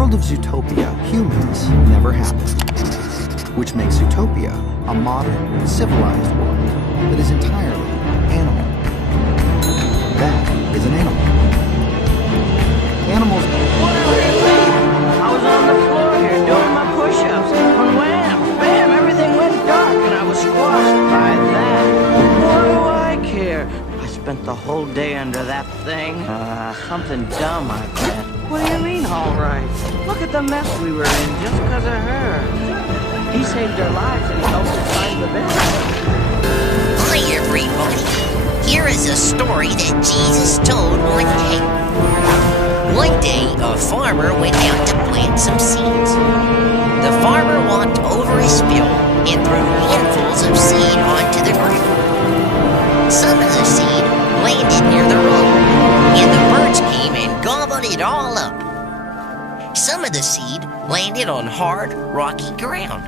world of Zootopia, humans never happened, which makes Zootopia a modern, civilized world that is entirely animal. That is an animal. Animals... I was on the floor here doing my push-ups, when wham, bam, everything went dark and I was squashed by that. What do I care? I spent the whole day under that thing. Something dumb, I bet. What do you mean, all right? Look at the mess we were in just because of her. He saved our lives and he helped us find the best. Hi, everybody. Here is a story that Jesus told one day. One day, a farmer went out to plant some seeds. The farmer walked over his field and threw handfuls of seed onto the ground. Some of the seed landed near the road, and the birds came and gobbled it all up. Some of the seed landed on hard, rocky ground.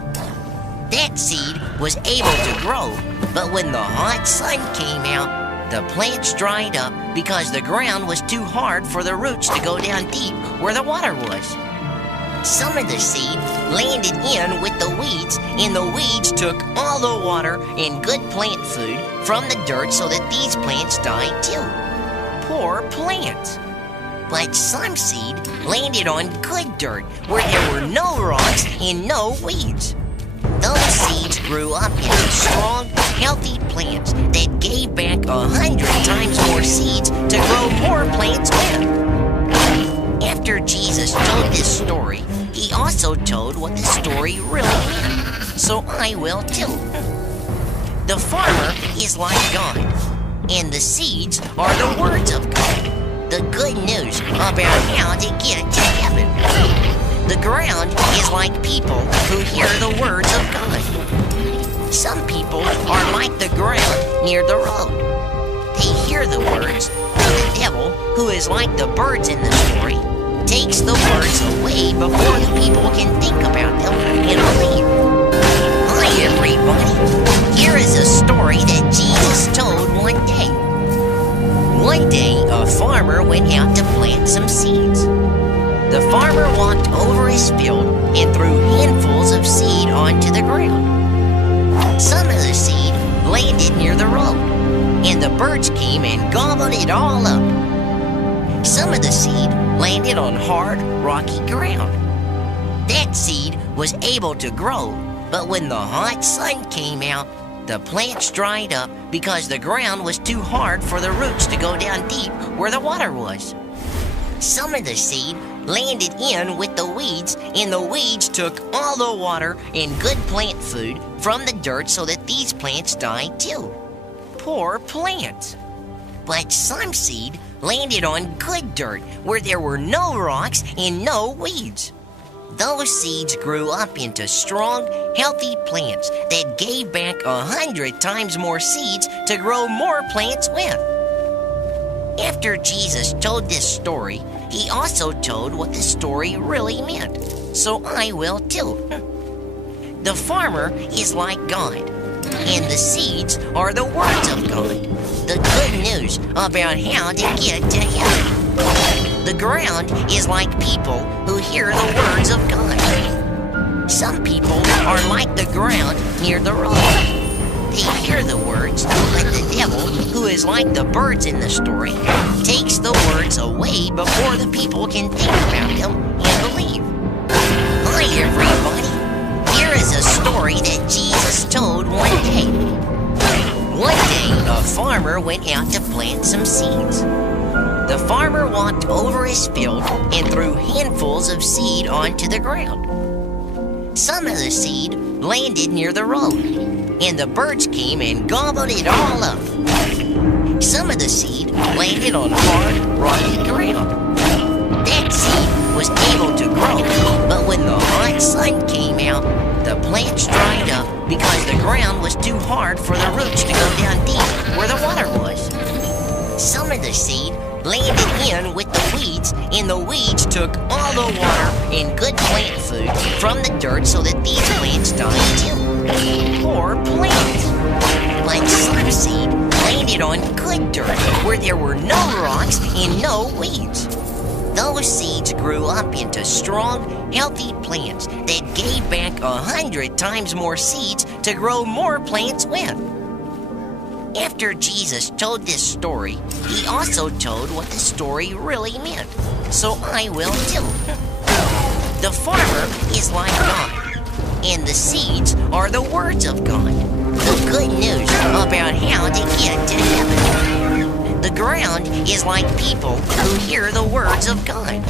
That seed was able to grow, but when the hot sun came out, the plants dried up because the ground was too hard for the roots to go down deep where the water was. Some of the seed landed in with the weeds, and the weeds took all the water and good plant food from the dirt so that these plants died too. Poor plants. But some seed landed on good dirt where there were no rocks and no weeds. Those seeds grew up into strong, healthy plants that gave back 100 times more seeds to grow more plants with. After Jesus told this story, he also told what the story really meant. So I will too. The farmer is like God, and the seeds are the words of God. The good news about how to get to heaven. The ground is like people who hear the words of God. Some people are like the ground near the road. They hear the words, and the devil, who is like the birds in the story, takes the words away before the people can think about them and believe. Hi, everybody. Here is a story that Jesus told one day. One day, a farmer went out to plant some seeds. The farmer walked over his field and threw handfuls of seed onto the ground. Some of the seed landed near the road, and the birds came and gobbled it all up. Some of the seed landed on hard, rocky ground. That seed was able to grow, but when the hot sun came out, the plants dried up because the ground was too hard for the roots to go down deep where the water was. Some of the seed landed in with the weeds, and the weeds took all the water and good plant food from the dirt so that these plants died too. Poor plants. But some seed landed on good dirt where there were no rocks and no weeds. Those seeds grew up into strong, healthy plants that gave back 100 times more seeds to grow more plants with. After Jesus told this story, he also told what the story really meant. So I will too. The farmer is like God, and the seeds are the words of God. The good news about how to get to heaven. The ground is like people who hear the words of God. Some people are like the ground near the road. They hear the words, but the devil, who is like the birds in the story, takes the words away before the people can think about them and believe. Hi, everybody. Here is a story that Jesus told one day. One day, a farmer went out to plant some seeds. The farmer walked over his field and threw handfuls of seed onto the ground. Some of the seed landed near the road, and the birds came and gobbled it all up. Some of the seed landed on hard, rocky ground. That seed was able to grow, but when the hot sun came out, the plants dried up because the ground was too hard for the roots to go down deep where the water was. Some of the seed landed in with the weeds, and the weeds took all the water and good plant food from the dirt so that these plants died too. Poor plants. But some seed landed on good dirt where there were no rocks and no weeds. Those seeds seeds grew up into strong, healthy plants that gave back 100 times more seeds to grow more plants with. After Jesus told this story, he also told what the story really meant. So I will too. The farmer is like God, and the seeds are the words of God. The good news about how to get to heaven. The ground is like people who hear the words of God.